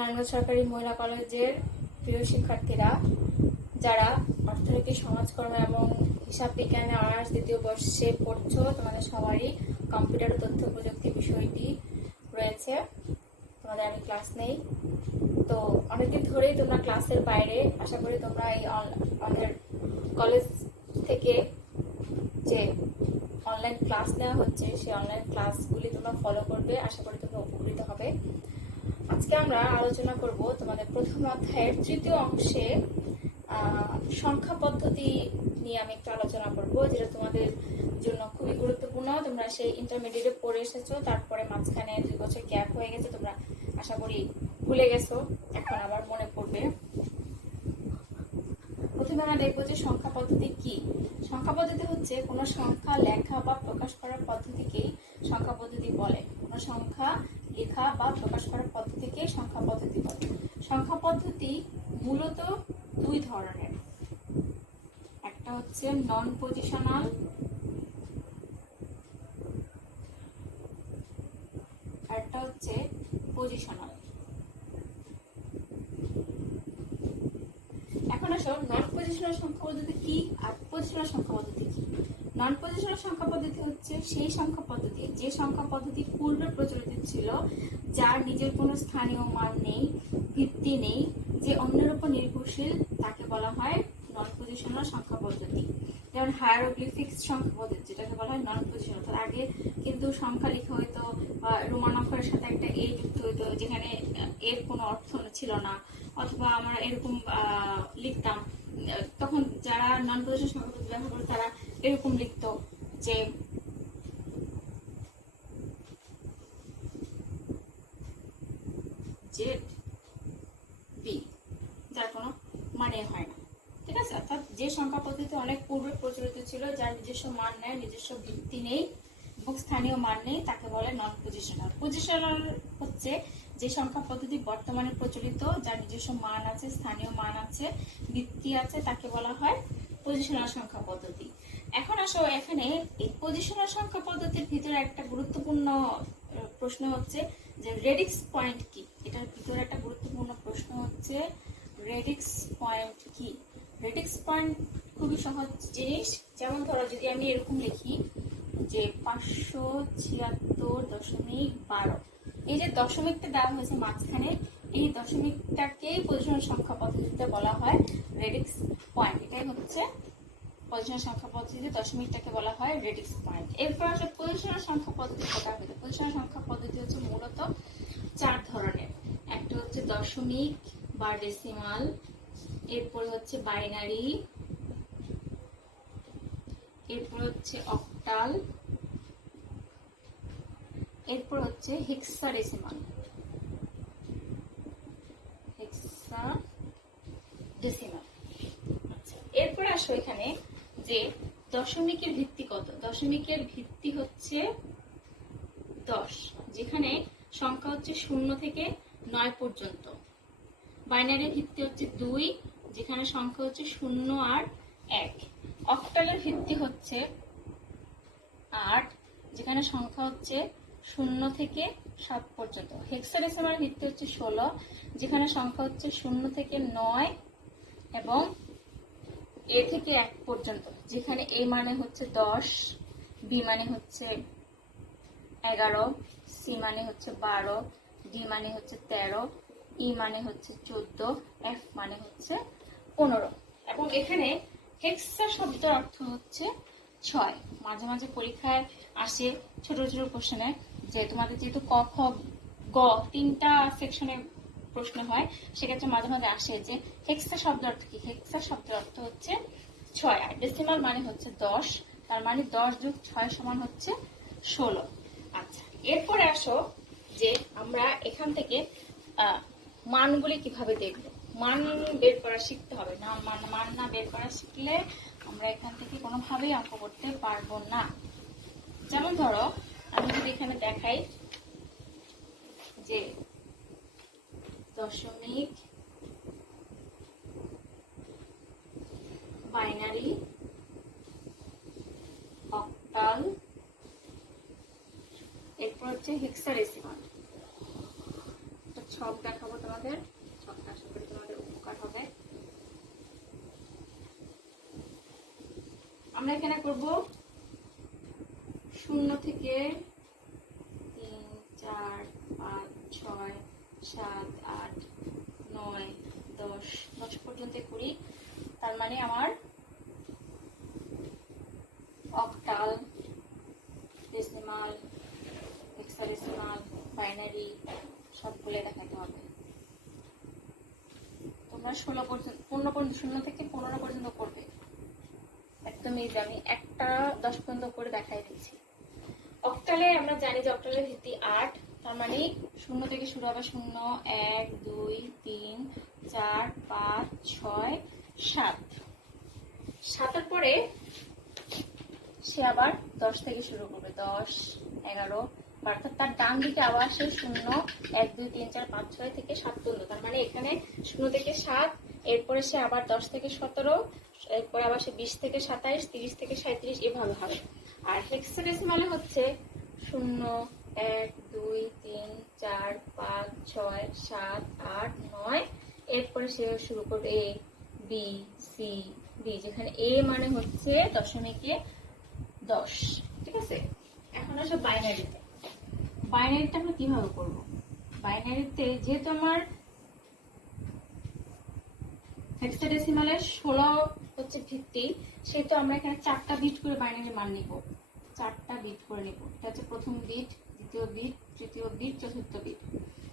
নারায়ণগঞ্জ সরকারি মহিলা কলেজের প্রিয় শিক্ষার্থীরা, যারা অর্থনীতি, সমাজকর্ম এবং হিসাব বিজ্ঞানে অনার্স দ্বিতীয় বর্ষে পড়ছো, তোমাদের সবারই কম্পিউটার ও তথ্য প্রযুক্তি বিষয়টি রয়েছে। তোমাদের আমি ক্লাস নেই, তো অনেকদিন ধরেই তোমরা ক্লাসের বাইরে। আশা করি তোমরা এই আমাদের কলেজ থেকে যে অনলাইন ক্লাস নেওয়া হচ্ছে সেই অনলাইন ক্লাসগুলি তোমরা ফলো করবে। আশা করি তোমরা উপকৃত হবে। আজকে আমরা আলোচনা করব তোমাদের প্রথম অধ্যায়ের তৃতীয় অংশে সংখ্যা পদ্ধতি নিয়ে আমি একটু আলোচনা করব, যেটা তোমাদের জন্য খুবই গুরুত্বপূর্ণ। তোমরা সেই ইন্টারমিডিয়েটে পড়ে এসেছো, তারপরে মাঝখানে 2 বছর গ্যাপ হয়ে গেছে, তোমরা আশা করি ভুলে গেছো, এখন আবার মনে পড়বে। প্রথমে আমরা দেখবো যে সংখ্যা পদ্ধতি কি। সংখ্যা পদ্ধতি হচ্ছে কোনো সংখ্যা লেখা বা প্রকাশ করার পদ্ধতিকেই সংখ্যা পদ্ধতি বলে। কোনো সংখ্যা লেখা বা প্রকাশ করার পদ্ধতিকেই সংখ্যা পদ্ধতি বলে। সংখ্যা পদ্ধতি মূলত 2 ধরনের। একটা হচ্ছে নন পজিশনাল, আর একটা হচ্ছে পজিশনাল। এখন আসো নন পজিশনাল সংখ্যা পদ্ধতি কি আর পজিশনাল সংখ্যা পদ্ধতি কি। নন পজিশনাল সংখ্যা পদ্ধতি হচ্ছে সেই সংখ্যা পদ্ধতি যে সংখ্যা পদ্ধতি পূর্বে প্রচলিত ছিল, যার নিজের কোনো স্থানীয় মান নেই, ভিত্তি নেই, যে অন্যের উপর নির্ভরশীল, তাকে বলা হয় নন পজিশনাল সংখ্যা পদ্ধতি। যেমন হায়ারোগ্লিফিক্স সংখ্যা পদ্ধতি, যেটাকে বলা হয় নন পজিশনাল। তার আগে কিন্তু সংখ্যা লেখা হইতো রোমান অক্ষরের সাথে একটা এ যুক্ত হইতো, যেখানে এর কোনো অর্থ ছিল না, অথবা আমরা এরকম লিখতাম। তখন যারা নন পজিশনাল সংখ্যা পদ্ধতি ব্যবহার করে তারা এরকম লিখতো যে জেড বি, যার কোনো মানে হয় না। ঠিক আছে, অর্থাৎ যে সংখ্যা পদ্ধতি অনেক পূর্বে প্রচলিত ছিল, যার নিজস্ব মান নেই, নিজস্ব ভিত্তি নেই এবং স্থানীয় মান নেই, তাকে বলে নন পজিশনাল। পজিশনাল হচ্ছে যে সংখ্যা পদ্ধতি বর্তমানে প্রচলিত, যার নিজস্ব মান আছে, স্থানীয় মান আছে, ভিত্তি আছে, তাকে বলা হয় পজিশনাল সংখ্যা পদ্ধতি। এখন আসো, এখানে এই পজিশনাল সংখ্যা পদ্ধতির ভিতরে একটা গুরুত্বপূর্ণ প্রশ্ন হচ্ছে যে রেডিক্স পয়েন্ট কি। এটার ভিতরে একটা গুরুত্বপূর্ণ প্রশ্ন হচ্ছে রেডিক্স পয়েন্ট কি। রেডিক্স পয়েন্ট খুবই সহজ জিনিস। যেমন ধরো, যদি আমি এরকম লিখি যে 576.12, এই যে দশমিকটা দেওয়া হয়েছে মাঝখানে, এই দশমিকটাকেই পজিশনাল সংখ্যা পদ্ধতিতে বলা হয় রেডিক্স পয়েন্ট। এটাই হচ্ছে পজিশনাল সংখ্যা পদ্ধতিতে দশমিকটাকে বলা হয় রেডিক্স পয়েন্ট। এরপর আসলে পজিশনাল সংখ্যা পদ্ধতি প্রকার হইতে। পজিশনাল সংখ্যা পদ্ধতি হচ্ছে মূলত 4 ধরনের। একটা হচ্ছে দশমিক বা ডেসিমাল, এরপর হচ্ছে বাইনারি, এরপর হচ্ছে অক্টাল, এরপর হচ্ছে হেক্সাডেসিমাল। আচ্ছা, এরপর আসো এখানে যে দশমিকের ভিত্তি কত। দশমিকের ভিত্তি হচ্ছে 10, যেখানে সংখ্যা হচ্ছে 0 থেকে 9 পর্যন্ত। বাইনারির ভিত্তি হচ্ছে 2, যেখানে সংখ্যা হচ্ছে 0 আর 1। অক্টালের ভিত্তি হচ্ছে 8, যেখানে সংখ্যা হচ্ছে 0 থেকে 7 পর্যন্ত। হেক্সাডেসিমালের ভিত্তি হচ্ছে 16, যেখানে সংখ্যা হচ্ছে 0 থেকে 9 এবং এ থেকে 1 পর্যন্ত, যেখানে এ মানে হচ্ছে 10, বি মানে হচ্ছে 11, সি মানে হচ্ছে 12, ডি মানে হচ্ছে 13, ই মানে হচ্ছে 14, এফ মানে হচ্ছে 15। এবং এখানে হেক্সা শব্দের অর্থ হচ্ছে 6। মাঝে মাঝে পরীক্ষায় আসে ছোট ছোট কোশ্চেনে, যে তোমাদের যেহেতু ক খ গ 3টা সেকশনে প্রশ্ন হয়, সেক্ষেত্রে মাঝে মাঝে আসে যে হেক্সা শব্দের অর্থ কি। হেক্সা শব্দের অর্থ হচ্ছে 6, আর ডেসিমাল মানে হচ্ছে 10। তার মানে 10 যোগ 6 সমান হচ্ছে 16। আচ্ছা, এরপরে আসো যে আমরা এখান থেকে মানগুলি কিভাবে দেখব। মান বের করা শিখতে হবে না। মান না বের করা শিখলে আমরা এখান থেকে কোনোভাবেই অঙ্ক করতে পারবো না। যেমন ধরো, আমি যদি এখানে দেখাই যে দশমিক, বাইনারি, অক্টাল, এরপর হচ্ছে হেক্সাডেসিমাল। ছক দেখাবো তোমাদের, ছকটা আশা করি তোমাদের উপকার হবে। আমরা এখানে করব 0 থেকে 3 4 5 6 7 8 9 10 10 পর্যন্ত করি। তার মানে আমার অক্টাল, ডেসিমাল, হেক্সাডেসিমাল, বাইনারি সবগুলো দেখাতে হবে। তোমরা 16 পর্যন্ত 15 পর্যন্ত 0 থেকে 15 পর্যন্ত করবে। একদম এই যে আমি একটা 10 পর্যন্ত করে দেখাই দিচ্ছি। অক্টালে আমরা জানি যে অক্টালের ভিত্তি 8, তার মানে 0 থেকে শুরু হবে 0 1 2 3 4 5 6 7। 7 পরে সে আবার 10 থেকে শুরু করবে, 10 11 অর্থাৎ তার ডান দিকে আবার সে 0 1 2 3 4 5 6 থেকে 7 পর্যন্ত। তার মানে এখানে 0 থেকে 7, এরপরে সে আবার 10 থেকে 17, এরপরে আবার সে 20 থেকে 27, 30 থেকে 37 এভাবে হবে। আর হেক্সাডেসিমালে হচ্ছে 0 1 2 3 4 5 6 7 8 9, এরপরে সে শুরু করবে এ বি সি ডি, যেখানে এ মানে হচ্ছে দশমিকে 10। ঠিক আছে, এখন আসো বাইনারিতে। বাইনারিটা আমরা কিভাবে করব? বাইনারিতে যেহেতু আমার হেক্সাডেসিমালের 16 হচ্ছে ভিত্তি, সেহেতু আমরা এখানে 4টা বিট করে বাইনারি মান নিব। 4টা বিট করে নিব। এটা হচ্ছে প্রথম বিট, দ্বিতীয় বিট, তৃতীয় বিট, চতুর্থ বিট।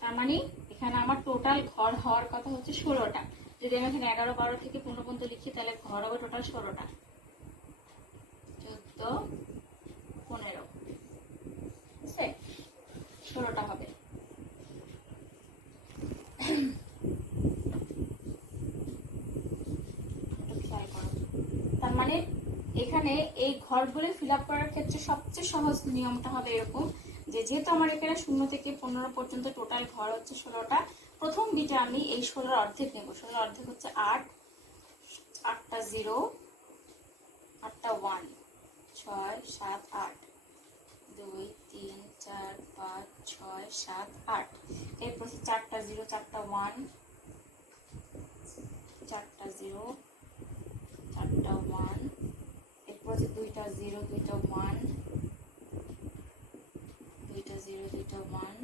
তার মানে এখানে আমার টোটাল ঘর হওয়ার কথা হচ্ছে 16টা। যদি আমি এখানে 11 12 থেকে 15 পর্যন্ত লিখি তাহলে ঘর হবে টোটাল 16টা, 14 15, ঠিক আছে, 16টা হবে। তার মানে এখানে এই ঘরগুলো ফিল আপ করার ক্ষেত্রে সবচেয়ে সহজ নিয়মটা হবে এরকম যে, যেহেতু আমার এখানে 0 থেকে 15 পর্যন্ত টোটাল ঘর হচ্ছে 16টা, প্রথম বিটে আমি এই 16 অর্ধেক নেব। 16 অর্ধেক হচ্ছে 8, 8টা 0, 8টা 1, 6 7 8, 2 3 4 5 6 7 8, এরপর 4টা 0, 4টা 1, 4টা 0, 4টা 1, এরপর 2টা 0, 2টা 1, 2টা 0, 2টা 1,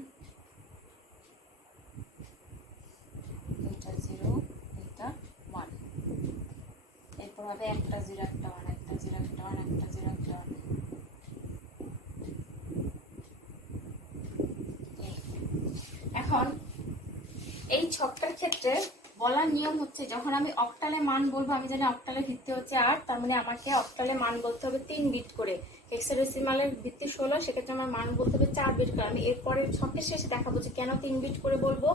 2টা 0, 2টা 1, এরপর হবে 1টা 0, 1টা 1, 1টা 0, 1টা 1, 1টা 0, 1টা 1। এখন এই ছকটার ক্ষেত্রে বলার নিয়ম হচ্ছে, যখন আমি অক্টালে মান বলবো, আমি জানি অক্টালের ভিত্তি হচ্ছে 8, তার মানে আমাকে অক্টালে মান বলতে হবে 3 বিট করে। হেক্সাডেসিমালের ভিত্তি 16, সেক্ষেত্রে আমার মান বলতে হবে 4 বিট করে। আমি এরপরে ছকের শেষে দেখাবো যে কেন 3 বিট করে বলবো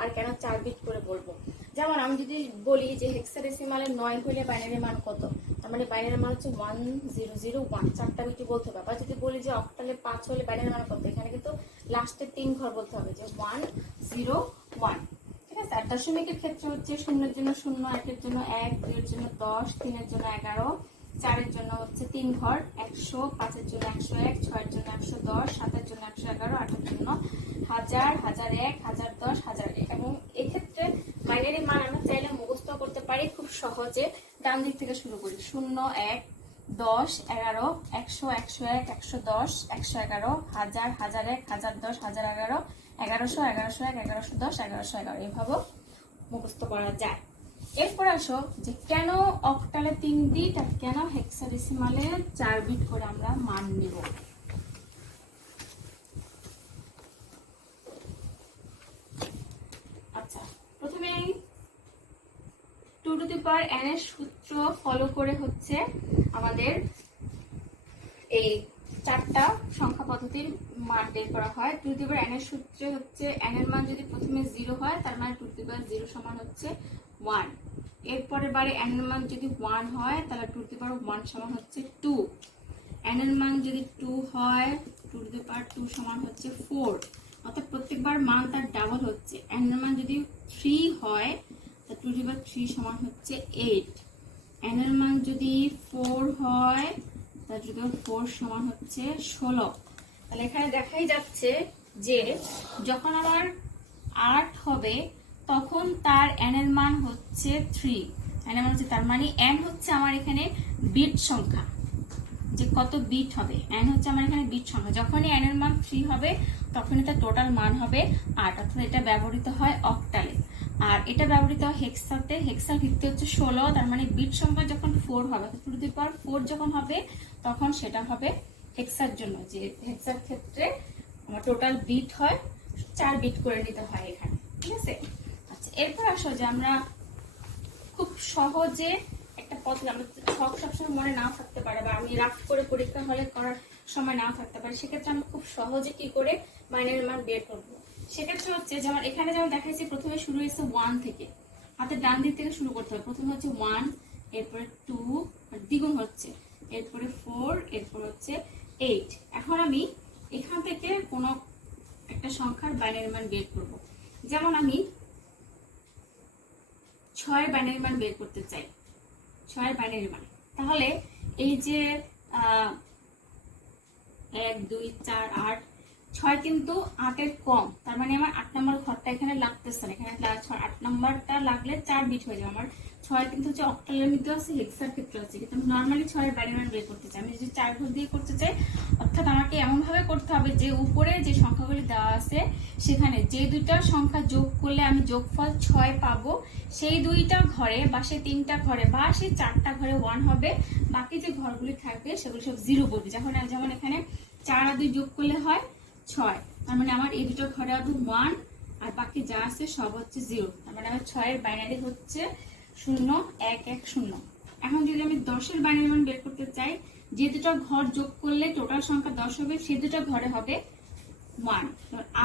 আর কেন 4 বিট করে বলবো। যেমন আমি যদি বলি যে হেক্সাডেসিমালের 9 হলে বাইনারি মান কত, তার মানে বাইনারি মান হচ্ছে 1001, 4টা বিটই বলতে হবে। আবার যদি বলি যে অক্টালে 5 হলে বাইনারি মান কত, এখানে কিন্তু লাস্টে 3 ঘর বলতে হবে, যে 101। ঠিক আছে, আর দশমিকের ক্ষেত্রে হচ্ছে 0-এর জন্য 0, 1-এর জন্য 1, 2-এর জন্য 10, 3-এর জন্য 11, 4-এর জন্য হচ্ছে 3 ঘর 100, 5-এর জন্য 101, 6-এর জন্য 110, 7-এর জন্য 111, 8-এর জন্য 1000, 1001, 1010, 1001। এবং এক্ষেত্রে বাইনারি মান আমরা চাইলে মুখস্থ করতে পারি খুব সহজে। ডান দিক থেকে শুরু করি, 0 1 10 11 100 101 110 111 1000 1001 1010 1011 1100 1101 1110 1111, এভাবে মুখস্থ করা যায়। এরপর আসো যে কেন অক্টালে 3 বিট আর কেন হেক্সাডেসিমালে 4 বিট করে আমরা মান নিব। আচ্ছা, প্রথমে 2 টু দি পাওয়ার n এর সূত্র ফলো করে হচ্ছে আমাদের এই 4টা সংখ্যা পদ্ধতির মান বের করা হয়। 2 টু দি পাওয়ার n এর সূত্রে হচ্ছে n এর মান যদি প্রথমে 0 হয়, তার মানে 2 টু দি পাওয়ার 0 সমান হচ্ছে 1। এরপরের বারে n এর মান যদি 1 হয়, তাহলে 2 টু দি পাওয়ার 1 সমান হচ্ছে 2। n এর মান যদি 2 হয়, 2 টু দি পাওয়ার 2 সমান হচ্ছে 4। অর্থাৎ প্রত্যেকবার মান তার ডাবল হচ্ছে। n এর মান যদি 3 হয়, তাহলে 2 টু দি পাওয়ার 3 সমান হচ্ছে 8। n এর মান যদি 4 হয়, তাহলে 2 টু দি পাওয়ার 4 সমান হচ্ছে 16। তাহলে এখানে দেখাই যাচ্ছে যে যখন আমার 8 হবে তখন তার n এর মান হচ্ছে 3। n এর মান হচ্ছে, তার মানে n হচ্ছে আমার এখানে বিট সংখ্যা, যে কত বিট হবে। n হচ্ছে আমার এখানে বিট সংখ্যা। যখনই n এর মান 3 হবে তখনই তার টোটাল মান হবে 8, অর্থাৎ এটা ব্যবহৃত হয় অক্টালে। আর এটা ব্যবহৃত হয় হেক্সাতে। হেক্সার ভিত্তি হচ্ছে 16, তার মানে বিট সংখ্যা যখন 4 হবে, 2 যখন হবে তখন সেটা হবে হেক্সার জন্য, যে হেক্সার ক্ষেত্রে আমার টোটাল বিট হয় 4 বিট করে নিতে হয় এখানে, ঠিক আছে। আচ্ছা, এরপর আসো যে আমরা খুব সহজে একটা পদ্ধতি, আমরা সবসময় মনে নাও থাকতে পারে, বা আমি রাফ করে পরীক্ষা হলে করার সময় নাও থাকতে পারে, সেক্ষেত্রে আমরা খুব সহজে কি করে বাইনারি মান বের করবো। সেক্ষেত্রে হচ্ছে যেমন এখানে যেমন দেখাচ্ছি, প্রথমে শুরু হয়েছে 1 থেকে, হাতের ডান দিক থেকে শুরু করতে হবে। প্রথমে হচ্ছে 1, এরপরে 2, দ্বিগুণ হচ্ছে, এরপরে 4, এরপর হচ্ছে 8। এখন আমি এখান থেকে কোনো একটা সংখ্যার বাইনারি মান বের করব। যেমন আমি 6 বাইনারি মান বের করতে চাই, 6 বাইনারি মান। তাহলে এই যে 1, 2, 4, 8, 6 কিন্তু 8 এর কম, তার মানে আমার 8 নম্বর ঘরটা এখানে লাগতেছে না। এখানে 8 নম্বরটা লাগলে 4 বিট হয়ে যাবে। আমার 6 কিন্তু হচ্ছে অক্টালের মধ্যে আছে, হেক্সার ক্ষেত্রে আছে, কিন্তু আমি নর্মালি 6 এর বাইনারি মান বের করতে চাই। আমি যদি 4 ঘর দিয়ে করতে চাই, অর্থাৎ আমাকে এমন ভাবে করতে হবে যে উপরে যে সংখ্যাগুলি দেওয়া আছে সেখানে যে দুইটা সংখ্যা যোগ করলে আমি যোগফল 6 পাবো, সেই দুইটা ঘরে বা সেই 3টা ঘরে বা সেই 4টা ঘরে 1 হবে, বাকি যে ঘরগুলি থাকবে সেগুলো সব 0 বলবে। যেমন এখানে 4 আর 2 যোগ করলে হয় 6, তার মানে আমার এই দুটো ঘরে আদৌ 1 আর বাকি যা আছে সব হচ্ছে 0, তার মানে আমার 6 এর বাইনারি হচ্ছে 0, 1, 1, 0। এখন যদি আমি 10 এর বাইনারি মান বের করতে চাই, যে দুটো ঘর যোগ করলে টোটাল সংখ্যা 10 হবে, সেই দুটো ঘরে হবে 1।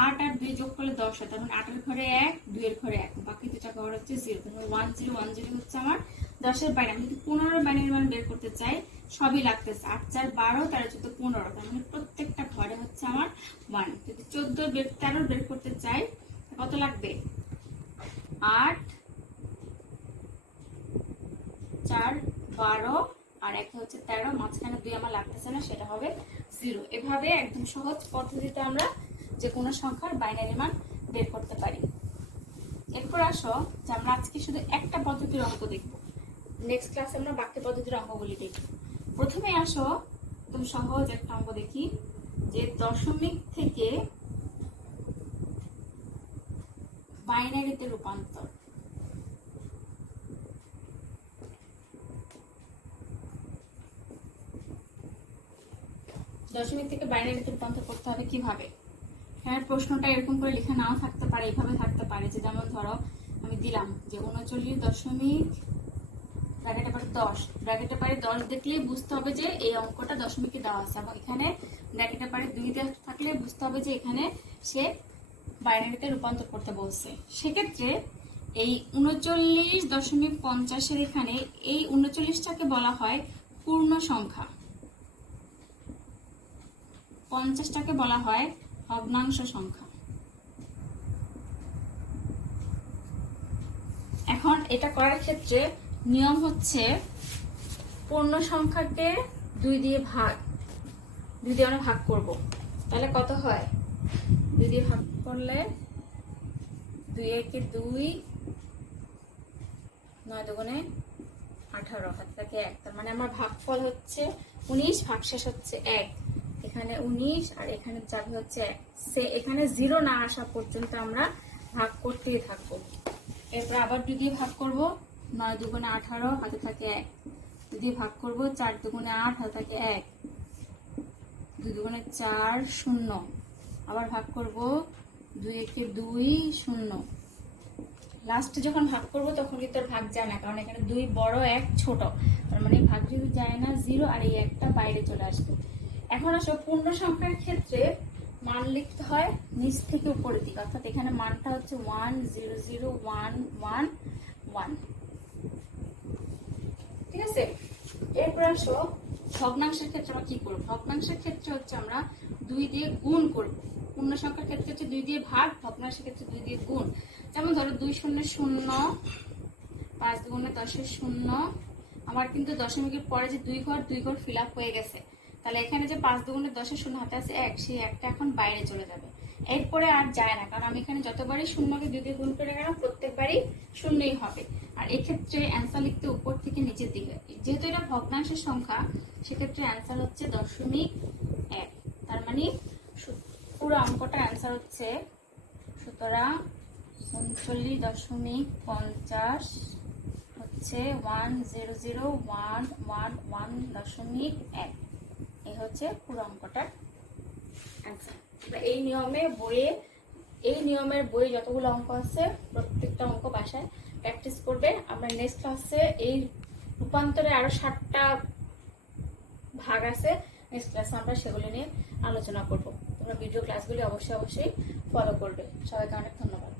8 আর 2 যোগ করলে 10 হয়, তার মানে 8 এর ঘরে 1, 2 এর ঘরে 1, বাকি দুটো ঘর হচ্ছে 0, তার মানে 1, 0, 1, 0 হচ্ছে আমার 10 এর বাইনারি। যদি 15 এর বাইনারি মান বের করতে চাই, সবই লাগতেছে, 8, 4, 12, 13, 14, 15, তার মানে প্রত্যেকটা ঘরে হচ্ছে আমার 1। যদি 13 বের করতে চাই, কত লাগবে? 8, 4, 12 আর একটা হচ্ছে 13, মাঝখানে 2 আমার লাগতেছে না, সেটা হবে 0। এভাবে একদম সহজ পদ্ধতিতে আমরা যে কোনো সংখ্যার বাইনারি মান বের করতে পারি। এরপর আসো যে আমরা আজকে শুধু একটা পদ্ধতির অঙ্ক দেখব, নেক্সট ক্লাসে আমরা বাকি পদ্ধতির অঙ্কগুলি দেখব। প্রথমে আসো একদম সহজ একটা অঙ্ক দেখি, যে দশমিক থেকে বাইনারিতে রূপান্তর। দশমিক থেকে বাইনারিতে রূপান্তর করতে হবে কিভাবে? হ্যাঁ, প্রশ্নটা এরকম করে লেখা নাও থাকতে পারে, এইভাবে থাকতে পারে, যে যেমন ধরো আমি দিলাম যে 39 দশমিক ব্র্যাকেটে পারে 10, ব্র্যাকেটে পারে 10 দেখলেই বুঝতে হবে যে এই অঙ্কটা দশমিকে দেওয়া আছে, এবং এখানে ব্র্যাকেটে পারে 2 থাকলে বুঝতে হবে যে এখানে সে বাইনারিতে রূপান্তর করতে বলছে। সেক্ষেত্রে এই 39.50 এখানে এই 39টাকে বলা হয় পূর্ণ সংখ্যা, 50টাকে বলা হয় ভগ্নাংশ সংখ্যা। এখন এটা করার ক্ষেত্রে নিয়ম হচ্ছে পূর্ণ সংখ্যাকে 2 দিয়ে আমরা ভাগ করব। তাহলে কত হয়? 2 দিয়ে ভাগ করলে 2 একে 2, 9 দুগুণে 18, হাত থেকে 1, তার মানে আমার ভাগফল হচ্ছে 19, ভাগশেষ হচ্ছে 1। এখানে 19 আর এখানে যাবে হচ্ছে 1। এখানে 0 না আসা পর্যন্ত আমরা ভাগ করতেই থাকবো। এরপর আবার 2 দিয়ে ভাগ করব, 9 দুগুণে 18, হাতে থাকে 1। 2 দিয়ে ভাগ করব, 4 দুগুণে 8, হাতে থাকে 1। 2 দুগুণে 4, 0। আবার ভাগ করব, 2 একে 2, 0। লাস্টে যখন ভাগ করব তখন কিন্তু ভাগ যায় না, কারণ এখানে 2 বড় 1 ছোট, তার মানে ভাগ যদি যায় না 0, আর এই একটা বাইরে চলে আসবে। এখন আসো পূর্ণ সংখ্যার ক্ষেত্রে মান লিখতে হয় নিচ থেকে উপরের দিকে, অর্থাৎ এখানে মানটা হচ্ছে 1 0 0 1 1 1, ঠিক আছে। এরপর আসো ভগ্নাংশের ক্ষেত্রে আমরা কি করব? ভগ্নাংশের ক্ষেত্রে হচ্ছে আমরা 2 দিয়ে গুণ করব। পূর্ণ সংখ্যার ক্ষেত্রে হচ্ছে 2 দিয়ে ভাগ, ভগ্নাংশের ক্ষেত্রে 2 দিয়ে গুণ। যেমন ধরো 2 0 0, 5 দুগুণে 10 0। আমার কিন্তু দশমিকের পরে যে 2 ঘর ফিল আপ হয়ে গেছে, তাহলে এখানে যে 5 দুগুণে 10 0 হাতে আছে 1, সেই 1টা এখন বাইরে চলে যাবে। এরপরে আর যায় না, কারণ আমি এখানে যতবারই শূন্যকে 2 দিয়ে গুণ করে গেলাম প্রত্যেকবারই শূন্যই হবে। আর এক্ষেত্রে অ্যান্সার লিখতে উপর থেকে নিচের দিকে, যেহেতু এটা ভগ্নাংশের সংখ্যা সেক্ষেত্রে অ্যান্সার হচ্ছে 0.1। তার মানে পুরো অঙ্কটার অ্যান্সার হচ্ছে, সুতরাং 39.50 হচ্ছে 100,111.1। এই হচ্ছে পুরো অঙ্কটার অ্যান্সার। এই নিয়মের বইয়ে যতগুলো অঙ্ক আছে প্রত্যেকটা অঙ্ক বাসায় প্র্যাকটিস করবে। আমরা নেক্সট ক্লাসে এই রূপান্তরে আরো 7টা ভাগ আছে, নেক্সট ক্লাসে আমরা সেগুলো নিয়ে আলোচনা করব। তোমরা ভিডিও ক্লাসগুলি অবশ্যই ফলো করবে। সবাইকে অনেক ধন্যবাদ।